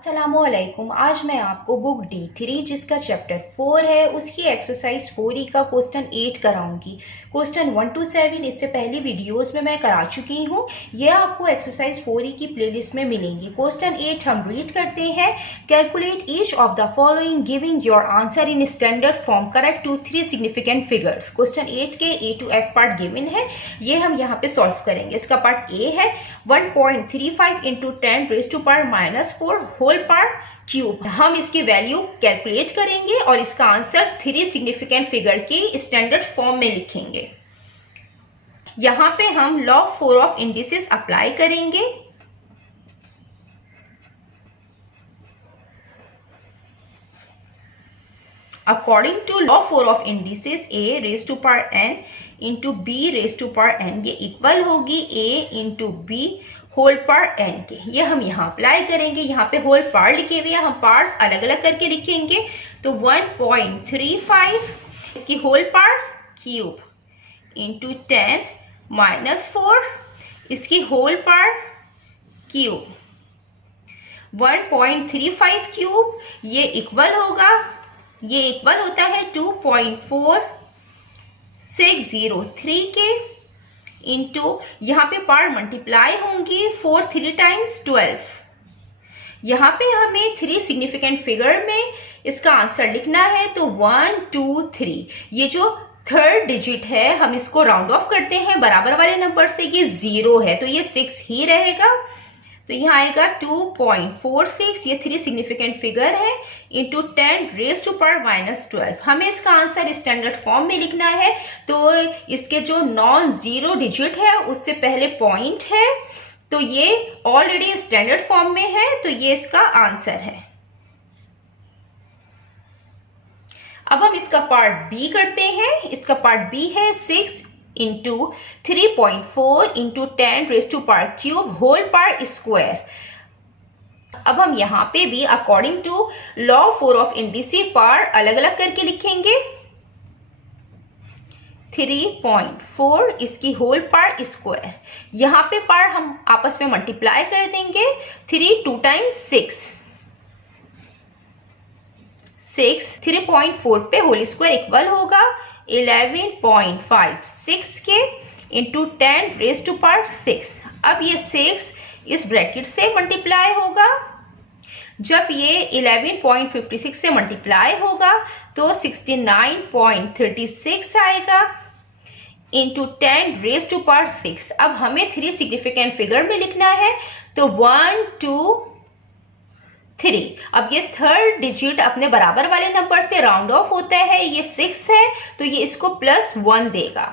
अस्सलामुअलैकुम। आज मैं आपको बुक D3 जिसका चैप्टर 4 है उसकी एक्सरसाइज 4E का क्वेश्चन 8 कराऊंगी। क्वेश्चन 1 to 7 इससे पहली वीडियोस में मैं करा चुकी हूँ। ये आपको एक्सरसाइज 4E की प्लेलिस्ट में मिलेंगी। क्वेश्चन 8 हम रीड करते हैं। Calculate each of the following giving your answer in standard form correct to 3 significant figures. Question 8 के A to F part given है, ये हम यहाँ पे सॉल्व करेंगे। इसका पार्ट A है 1.35 इंटू 10⁻⁻⁴ होल पावर क्यूब। हम इसकी वैल्यू कैलकुलेट करेंगे और इसका आंसर 3 सिग्निफिकेंट फिगर के स्टैंडर्ड फॉर्म में लिखेंगे। यहाँ पे हम लॉग 4 ऑफ इंडिसेस अप्लाई करेंगे। According to law 4 of indices, a raised to power n into b raised to power n ये इक्वल होगी a into b whole power n के। ये हम यहाँ अप्लाई करेंगे। यहाँ पे होल पावर लिखे हुए हैं, हम पार्ट्स अलग अलग करके लिखेंगे। तो 1.35 इसकी होल पावर क्यूब इंटू 10⁻⁴ इसकी होल पावर क्यूब 1.35 क्यूब ये इक्वल होगा, ये इक्वल होता है 2.4603 के इंटू यहाँ पे पावर मल्टीप्लाई होंगी 4 3 टाइम्स 12। यहाँ पे हमें 3 सिग्निफिकेंट फिगर में इसका आंसर लिखना है। तो 1 2 3 ये जो थर्ड डिजिट है हम इसको राउंड ऑफ करते हैं बराबर वाले नंबर से, ये 0 है तो ये 6 ही रहेगा। तो यहाँ आएगा 2.46, ये 3 सिग्निफिकेंट फिगर है, इंटू 10⁻⁻12। हमें इसका आंसर स्टैंडर्ड फॉर्म में लिखना है। तो इसके जो नॉन जीरो डिजिट है उससे पहले पॉइंट है, तो ये ऑलरेडी स्टैंडर्ड फॉर्म में है, तो ये इसका आंसर है। अब हम इसका पार्ट बी करते हैं। इसका पार्ट बी है 6 into 3.4 into 10⁻³ whole power square. अब हम यहाँ पे भी according to law 4 of indices power अलग अलग करके लिखेंगे। 3.4 इसकी होल पावर स्क्वायर, यहाँ पे पावर हम आपस में मल्टीप्लाई कर देंगे। 3 2 टाइम्स 6 3.4 पे होल स्क्वायर इक्वल होगा 11.56 के इंटू 10⁻⁶। अब ये 6 इस ब्रैकेट से मल्टीप्लाई होगा। जब ये 11.56 से मल्टीप्लाई होगा तो 69.36 आएगा इंटू 10⁻⁶। अब हमें 3 सिग्निफिकेंट फिगर में लिखना है। तो 1 2 3। अब ये थर्ड डिजिट अपने बराबर वाले नंबर से राउंड ऑफ होता है, ये 6 है तो ये इसको +1 देगा।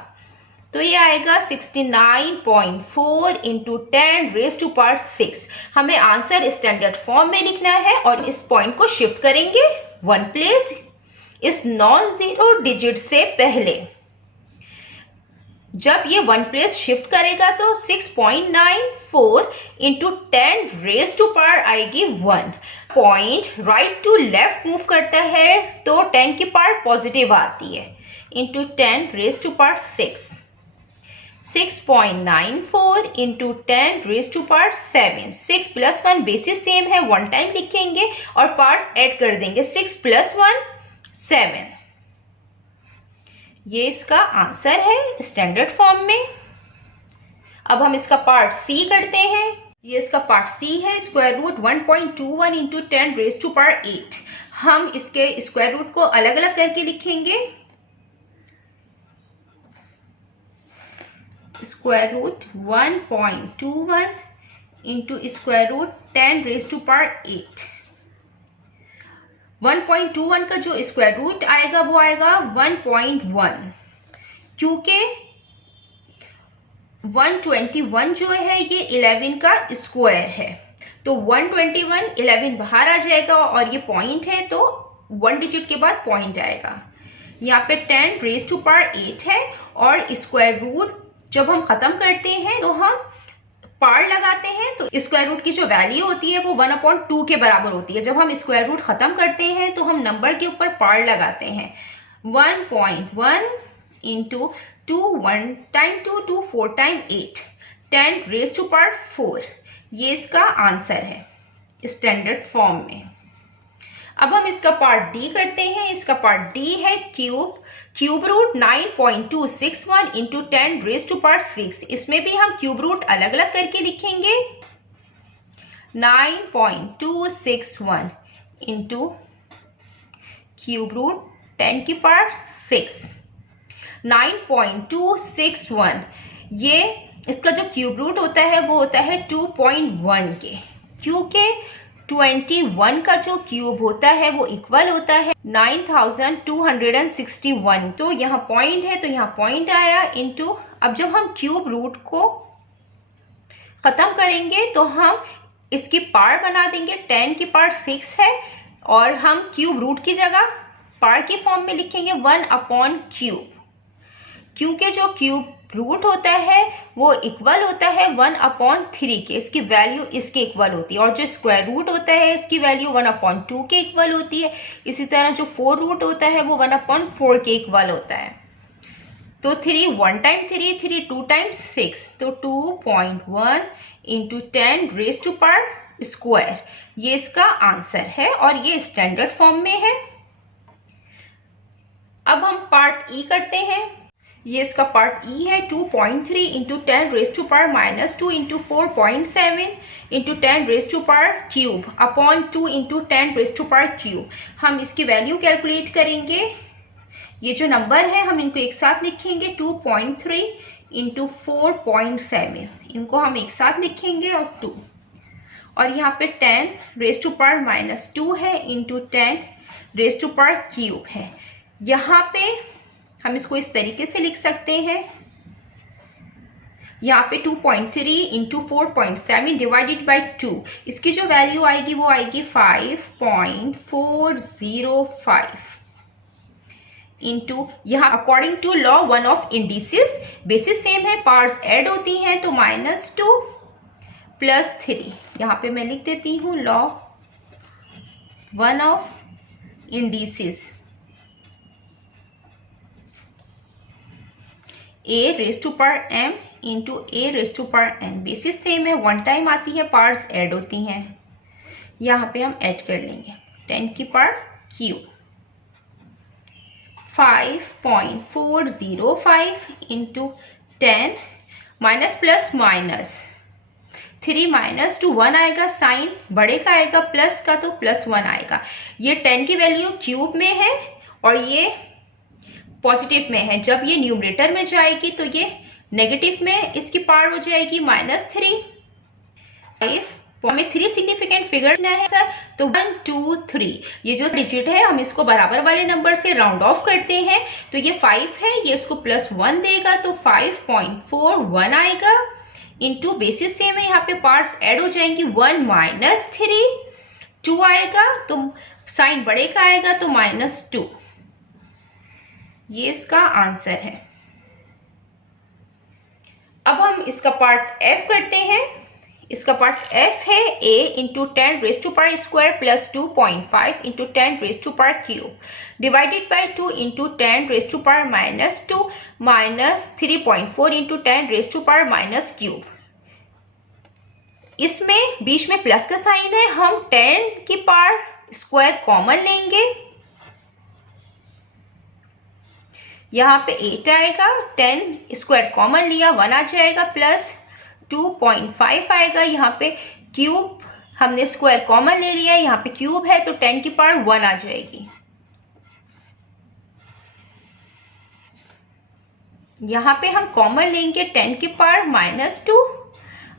तो ये आएगा 69.4 इंटू 10⁻⁶। हमें आंसर स्टैंडर्ड फॉर्म में लिखना है और इस पॉइंट को शिफ्ट करेंगे 1 प्लेस इस नॉन जीरो डिजिट से पहले। जब ये 1 प्लेस शिफ्ट करेगा तो 6.94 इंटू 10⁻⁻ आएगी 1। Point right to left move करता है तो 10 की पावर पॉजिटिव आती है इंटू 10⁻⁶। 6.94 इंटू 10⁻�7। 6 + 1 बेसिस सेम है, 1 टाइम लिखेंगे और पार्ट्स ऐड कर देंगे। 6 + 1 7। ये इसका आंसर है स्टैंडर्ड फॉर्म में। अब हम इसका पार्ट सी करते हैं। ये इसका पार्ट सी है। √1.21 इंटू 10⁸8। हम इसके स्क्वायर रूट को अलग अलग करके लिखेंगे। √1.21 इंटू √10⁸8। 1.21 का जो स्क्वायर रूट आएगा वो आएगा 1.1, क्योंकि 121 जो है ये 11 का स्क्वायर है। तो 121 11 बाहर आ जाएगा और ये पॉइंट है तो 1 डिजिट के बाद पॉइंट आएगा। यहाँ पे 10⁸8 है और स्क्वायर रूट जब हम खत्म करते हैं तो हम पार लगाते हैं, तो स्क्वायर रूट की जो वैल्यू होती है वो 1/2 के बराबर होती है। जब हम स्क्वायर रूट खत्म करते हैं तो हम नंबर के ऊपर पार लगाते हैं। 1.1 इंटू 2 1 टाइम 2 2 4 टाइम 8 10⁻⁴ ये इसका आंसर है। स्टैंडर्ड फॉर्म में। अब हम इसका पार्ट डी करते हैं। इसका पार्ट डी है क्यूब रूट 9.261 इंटू 10⁻⁶। इसमें भी हम क्यूब रूट अलग अलग करके लिखेंगे। 9.261 इंटू क्यूब रूट 10⁶। 9.261 ये इसका जो क्यूब रूट होता है वो होता है 2.1 के, क्योंकि 21 का जो क्यूब होता है वो इक्वल होता है 9261। तो यहाँ पॉइंट है तो यहाँ पॉइंट आया इनटू। अब जब हम क्यूब रूट को खत्म करेंगे तो हम इसकी पार बना देंगे। 10 की पार 6 है और हम क्यूब रूट की जगह पार की फॉर्म में लिखेंगे 1/क्यूब, क्योंकि जो क्यूब रूट होता है वो इक्वल होता है 1/3 के, इसकी वैल्यू इसके इक्वल होती है। और जो स्क्वायर रूट होता है इसकी वैल्यू 1/2 के इक्वल होती है। इसी तरह जो 4 रूट होता है वो 1/4 के इक्वल होता है। तो 3 1 टाइम 3, 3 2 टाइम्स 6, तो 2.1 इंटू 10⁻² ये इसका आंसर है और ये स्टैंडर्ड फॉर्म में है। अब हम पार्ट ई करते हैं। ये इसका पार्ट ई है। 2.3 into 10⁻⁻² into 4.7 into 10⁻³ upon 2 into 10⁻³ हम इसकी वैल्यू कैलकुलेट करेंगे। ये जो नंबर है हम इनको एक साथ लिखेंगे। 2.3 इंटू 4.7 इनको हम एक साथ लिखेंगे और 2, और यहाँ पे 10⁻⁻² है इंटू 10⁻³ है। यहाँ पे हम इसको इस तरीके से लिख सकते हैं। यहाँ पे 2.3 इंटू 4.7 डिवाइडेड बाई 2, इसकी जो वैल्यू आएगी वो आएगी 5.405 इंटू, यहाँ according to law 1 of indices basis same है, पार्ट्स ऐड होती हैं तो -2 +3। यहाँ पे मैं लिख देती हूँ law 1 of indices a⁻m into a⁻n basis same है, 1 टाइम आती है, पार्ट्स ऐड होती हैं। यहाँ पे हम ऐड कर लेंगे 10⁻³ 5.405 इंटू 10 माइनस प्लस माइनस 3 -2 1 आएगा, साइन बड़े का आएगा, प्लस का तो +1 आएगा। ये 10 की वैल्यू क्यूब में है और ये पॉजिटिव में है। जब ये न्यूमरेटर में जाएगी तो ये नेगेटिव में इसकी पावर हो जाएगी -3। 5 हमें 3 सिग्निफिकेंट फिगर है सर, तो 1 2 3 ये जो डिजिट है हम इसको बराबर वाले नंबर से राउंड ऑफ करते हैं। तो ये 5 है, ये इसको +1 देगा तो 5.41 आएगा इंटू बेसिस सेम है, यहाँ पे पार्ट्स ऐड हो जाएंगी। 1 -3 2 आएगा तो साइन बड़े का आएगा तो -2। ये इसका आंसर है। अब हम इसका पार्ट एफ करते हैं। इसका पार्ट एफ है a into 10⁻² plus 2.5 into 10⁻³ divided by 2 into 10⁻⁻² minus 3.4 into 10⁻⁻³ इसमें बीच में प्लस का साइन है, हम 10 की पावर स्क्वायर कॉमन लेंगे। यहाँ पे 8 आएगा, 10 स्क्वायर कॉमन लिया 1 आ जाएगा, प्लस 2.5 आएगा। यहाँ पे क्यूब हमने स्क्वायर कॉमन ले लिया, यहाँ पे क्यूब है तो 10 की पावर 1 आ जाएगी। यहाँ पे हम कॉमन लेंगे 10 की पावर -2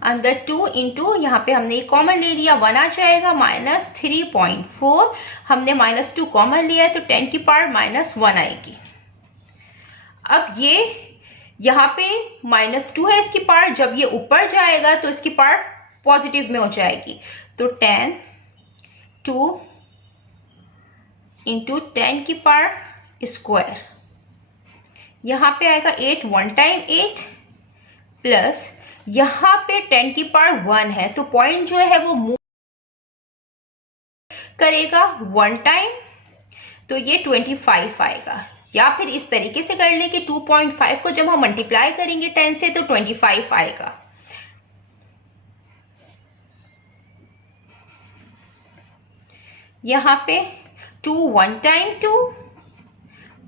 अंदर 2 इंटू, यहाँ पे हमने कॉमन ले लिया 1 आ जाएगा, -3.4 हमने -2 कॉमन लिया है तो 10 की पावर -1 आएगी। अब ये यहाँ पे -2 है इसकी पावर, जब ये ऊपर जाएगा तो इसकी पावर पॉजिटिव में हो जाएगी। तो 10 2 इंटू 10 की पावर स्क्वायर, यहाँ पे आएगा 8 1 टाइम 8 प्लस यहाँ पे 10 की पावर 1 है तो पॉइंट जो है वो मूव करेगा 1 टाइम, तो ये 25 आएगा। या फिर इस तरीके से कर लें कि 2.5 को जब हम मल्टीप्लाई करेंगे 10 से तो 25 आएगा। यहाँ पे 2 1 time 2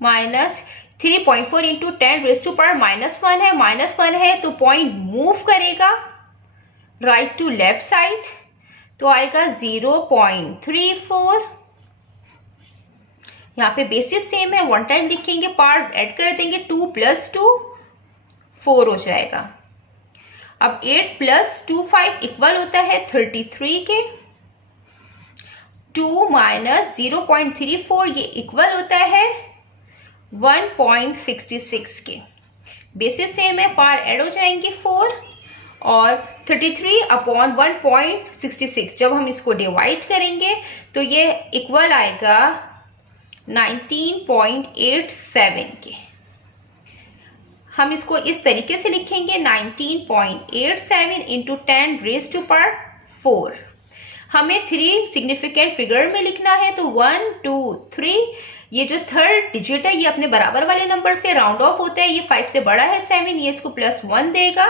minus 3.4 into 10 raise to power -1 है, -1 है तो पॉइंट मूव करेगा राइट टू लेफ्ट साइड, तो आएगा 0.34। यहाँ पे बेसिस सेम है, 1 टाइम लिखेंगे, पार्ट्स ऐड कर देंगे, 2 + 2 4 हो जाएगा। अब 8 + 2 5 इक्वल होता है 33 के। 2 - 0.34 ये इक्वल होता है 1.66 के। बेसिस सेम है, पार ऐड हो जाएंगे 4 और 33/1.66 जब हम इसको डिवाइड करेंगे तो ये इक्वल आएगा 19.87 के। हम इसको इस तरीके से लिखेंगे 19.87 इंटू 10 रेज़ टू पावर 4। हमें 3 सिग्निफिकेंट फिगर में लिखना है, तो 1 2 3 ये जो थर्ड डिजिट है ये अपने बराबर वाले नंबर से राउंड ऑफ होता है, ये 5 से बड़ा है 7, ये इसको +1 देगा,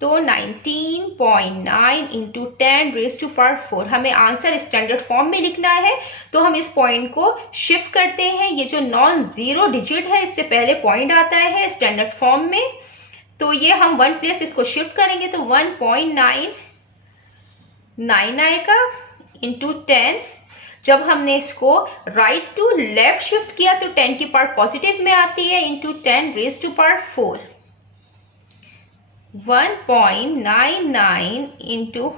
तो 19.9 इंटू 10 रेज़ टू पावर 4। हमें आंसर स्टैंडर्ड फॉर्म में लिखना है, तो हम इस पॉइंट को शिफ्ट करते हैं। ये जो नॉन जीरो डिजिट है इससे पहले पॉइंट आता है स्टैंडर्ड फॉर्म में, तो ये हम 1 प्लेस इसको शिफ्ट करेंगे तो 1.99 आएगा इंटू 10। जब हमने इसको राइट टू लेफ्ट शिफ्ट किया तो 10 की पार्ट पॉजिटिव में आती है, into 10 raise to power 4। 1.99 into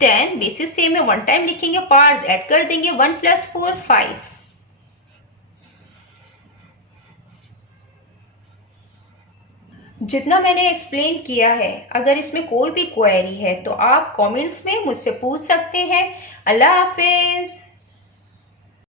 10 basis same है, 1 टाइम लिखेंगे, पार्ट्स ऐड कर देंगे, 1 + 4 5। जितना मैंने एक्सप्लेन किया है, अगर इसमें कोई भी क्वेरी है तो आप कमेंट्स में मुझसे पूछ सकते हैं। अल्लाह हाफिज।